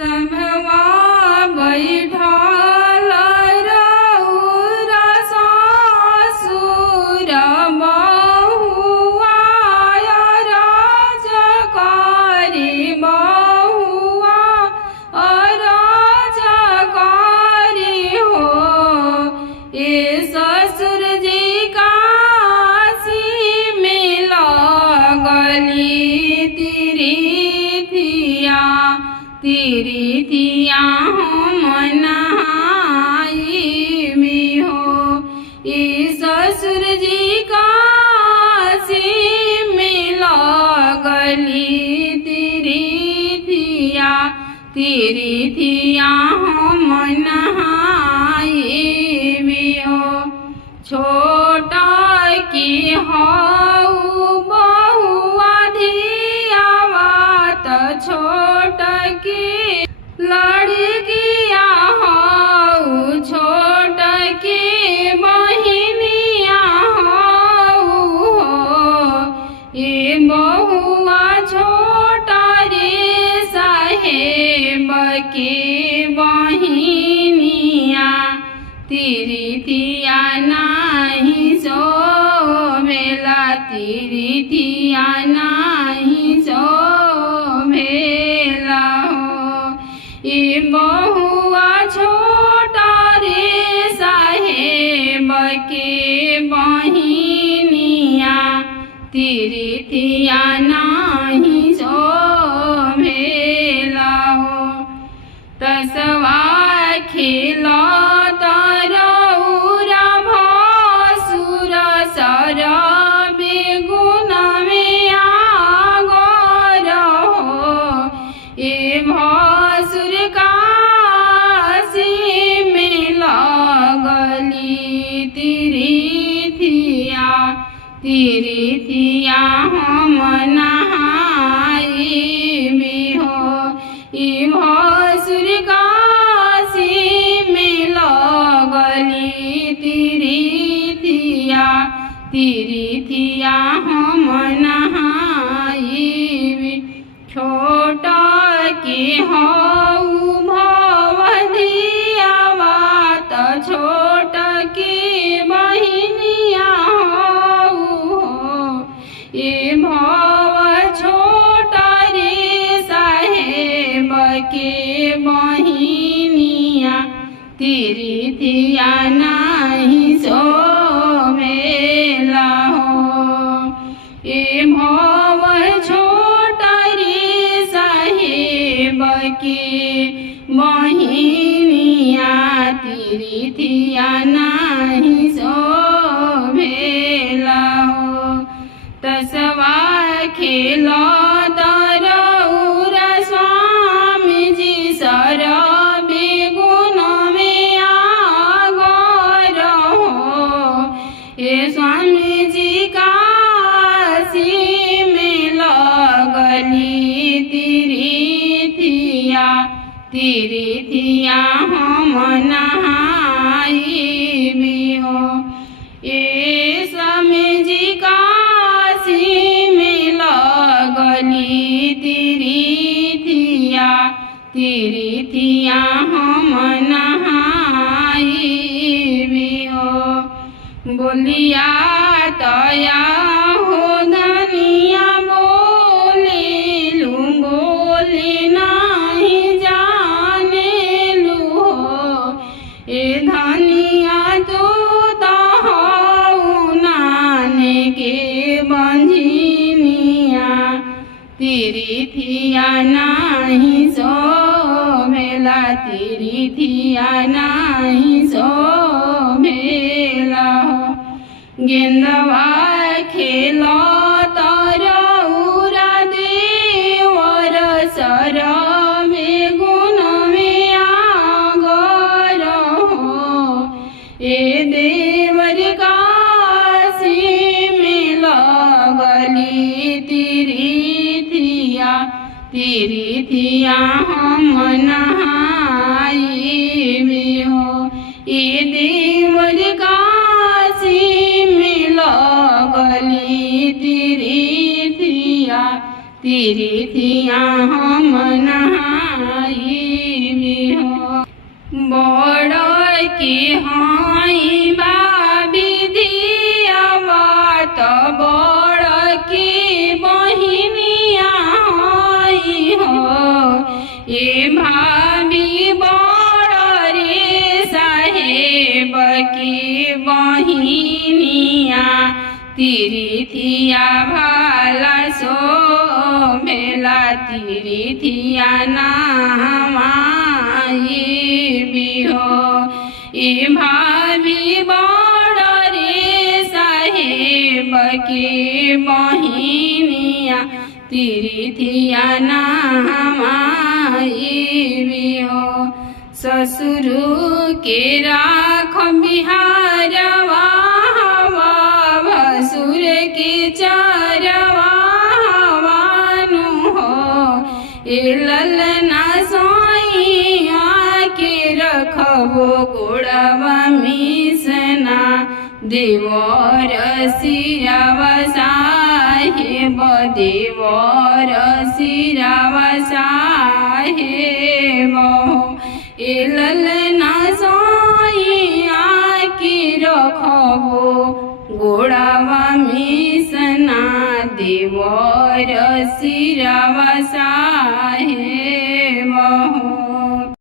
सभवा बैठल रउरा ससुर बहुआ अरज करी बहुआ अरज करी हो। ए ससुर जी काशी में लगली तिरिथिया हम नहाई में हो। ई ससुर जी काशी में लगली तिरिथिया हम नहाई में हो। छोटा की हऊ बहुआ धियावा त छोट की लड़किया हऊ छोट की बहिनिया हऊ हो। ए बहुआ छोट रे साहेब के बहिनिया तिरिथिया नाही सोभेला तिरिथिया नाही सोभेला हो। ए बहुआ छोटा रे साहेब के बहिनिया तिरिथिया नाही सोभेला हो। तसवा खेला तरौरा भसुर सर बेगुन में आगर हो। ए भसुर काशी में लगली तिरिथिया हम नहाई में हो। ई भसुर काशी में लगली तिरिथिया हम नहाई में। छोट के हऊ भवधियावा त छोट के बहिनिया हऊ हो। ए भव छोट रे साहेब के बहिनिया तिरिथिया नाही सोभेला हो। ए भव छोट रे साहेब के बहिनिया तिरिथिया नाही सोभेला हो। तसवा खेला तरौरा स्वामी जी सर बेगुन में आगर हो। ए स्वामी जी काशी में लगली तिरिथिया हम नहाई में हो। ए स्वामी जी काशी में लगली तिरिथिया हम नहाई में हो। बोलिया तया हो धनिया बोले लू बोले नहीं जाने लू हो। ए धनिया तो हऊ नाने के बंझिनिया तिरिथिया नाही सोभेला तिरिथिया नाही सोभेला हो। गेंदवा खेला तरौरा देवर सर बेगुन में आगर हो। ए देवर काशी में लगली तिरिथिया हम नहाई में हो। ए देवर काशी में लगली तिरिथिया तिरिथिया हम नहाई हो। बड़ की हाई बाबी दियावा तो बड़ की बहिनिया हाई हो। ए भाभी बड़ रे साहेब की बहिनिया तिरिथिया भाला सो भेला तिरिथिया नामाई बिहो। ए भाभी बड़ रे साहेब के बहिनिया तिरिथिया नामाई बिहो। ससुर के राख बिहारवा भसुर के चारवा वानु हो। ए ललना सोइया के रखबो गोड़वा मिसना देवर सिरावा साहेब देवर सिरावा साहेब। ए ललना सोइया के रखबो गोड़वा मिसना देवर सिरावा साहेब।